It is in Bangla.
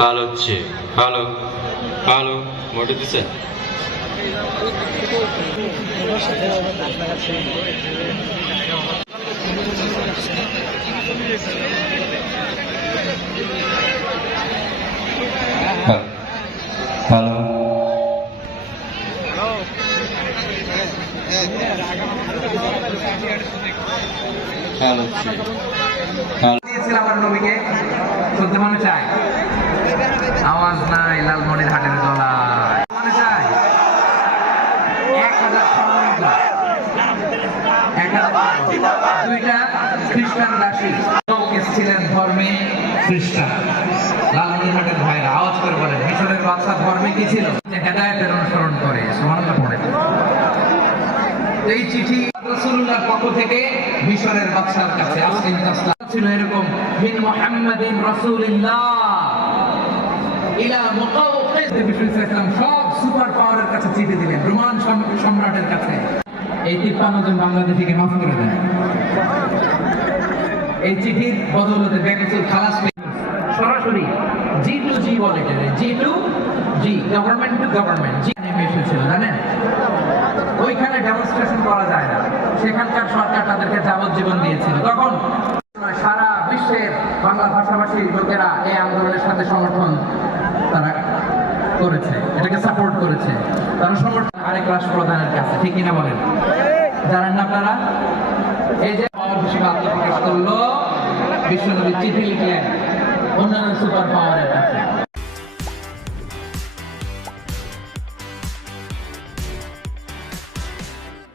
ভালো হচ্ছে, ভালো ভালো মোটে দিছে। হ্যালো হ্যালো দিয়েছিলাম আমার নবীকে শুনতে মনে চায়, আওয়াজ নাই লালমনির হাটের গলায় মনে চায় 1000 দুইটা খ্রিস্টান দাসী ছিলেন ধর্মে খ্রিস্টান। লালমনির হাটের ভাইরা আওয়াজ করে বলেন মিশরের বাদশা ধর্মে কি ছিল? হেদায়েতের অনুসরণ করে। সুবহানাল্লাহ পড়ে। এই চিঠি রাসূলুল্লাহর পক্ষ থেকে মিশরের বাদশার কাছে ছিল এরকম মিন মুহাম্মাদিন রাসূলিল্লাহ ইলা মুকাওকিস। বিষ্ণু ইসলাম সব সুপার পাওয়ারের কাছে চিঠি দিলেন, রোমান সম্রাটের কাছে। এই 53 জন বাংলাদেশিকে মাফ করে দেন। এই চিঠির বদৌলতে বেকুসুল খালাস সরাসরি জি টু জি বলে, G to G, government to government G নেমে এসেছিল জানেন। ওইখানে ডেমনস্ট্রেশন করা যায় না, সেখানকার সরকার তাদেরকে যাবজ্জীবন দিয়েছিল। তখন সারা বিশ্বের বাংলা ভাষাভাষী লোকেরা এই আন্দোলনের সাথে সমর্থন তারা করেছে, এটাকে সাপোর্ট করেছে। তারা সমর্থন আরেক রাষ্ট্রপ্রধানের কাছে, ঠিক কিনা বলেন? জানেন না আপনারা? এই যে হিসেবে আত্মপ্রকাশ করলো, বিশ্বনবী চিঠি লিখলেন অন্যান্য সুপার পাওয়ারের কাছে।